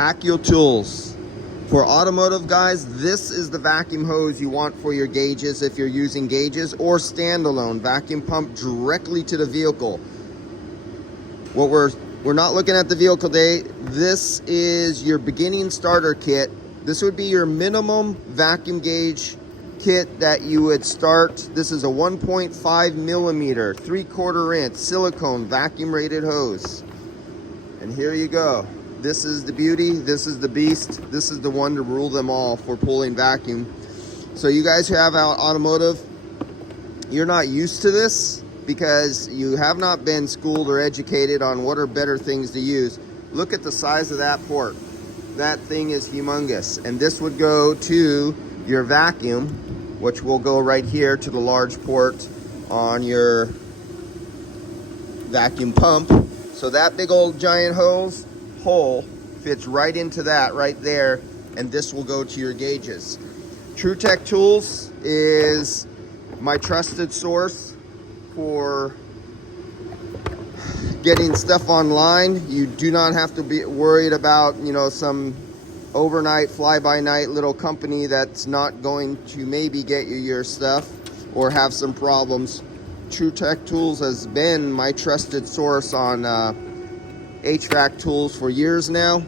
ACCUTOOLS. For automotive guys, this is the vacuum hose you want for your gauges if you're using gauges, or standalone vacuum pump directly to the vehicle. What we're not looking at the vehicle today. This is your beginning starter kit. This would be your minimum vacuum gauge kit that you would start. This is a 1.5 millimeter, 3/4 inch silicone vacuum rated hose. And here you go. This is the beauty, this is the beast, this is the one to rule them all for pulling vacuum. So you guys who have automotive, you're not used to this because you have not been schooled or educated on what are better things to use. Look at the size of that port. That thing is humongous. And this would go to your vacuum, which will go right here to the large port on your vacuum pump. So that big old giant hole fits right into that right there, and this will go to your gauges. ACCUTOOLS is my trusted source for getting stuff online. You do not have to be worried about, you know, some overnight fly-by-night little company that's not going to maybe get you your stuff or have some problems. ACCUTOOLS has been my trusted source on HVAC tools for years now.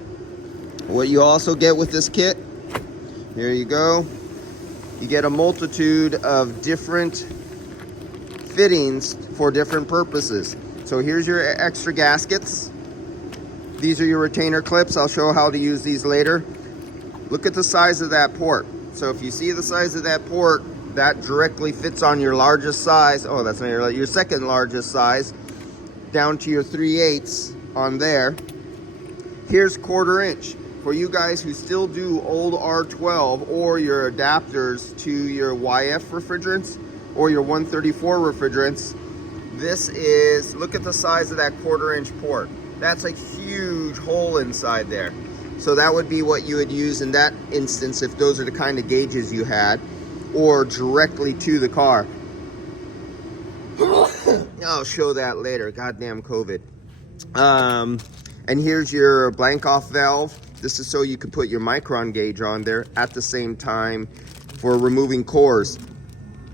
What you also get with this kit, here you go, you get a multitude of different fittings for different purposes. So here's your extra gaskets. These are your retainer clips. I'll show how to use these later. Look at the size of that port. So if you see the size of that port, that directly fits on your largest size. Oh, that's not your second largest size, down to your 3/8 on there. Here's 1/4 inch. For you guys who still do old R12 or your adapters to your YF refrigerants or your 134 refrigerants, this is, look at the size of that 1/4 inch port. That's a huge hole inside there. So that would be what you would use in that instance if those are the kind of gauges you had, or directly to the car. I'll show that later. Goddamn COVID. And here's your blank off valve. This is so you can put your micron gauge on there at the same time for removing cores.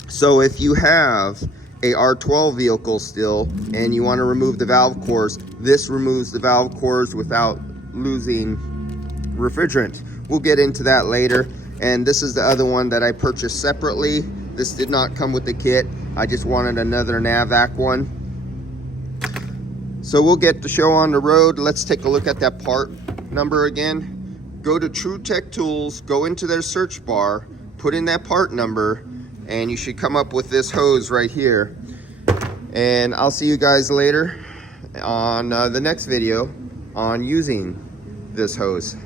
So if you have a R12 vehicle still and you want to remove the valve cores, this removes the valve cores without losing refrigerant. We'll get into that later. And this is the other one that I purchased separately. This did not come with the kit. I just wanted another NAVAC one. So we'll get the show on the road. Let's take a look at that part number again. Go to ACCUTOOLS, go into their search bar, put in that part number, and you should come up with this hose right here. And I'll see you guys later on the next video on using this hose.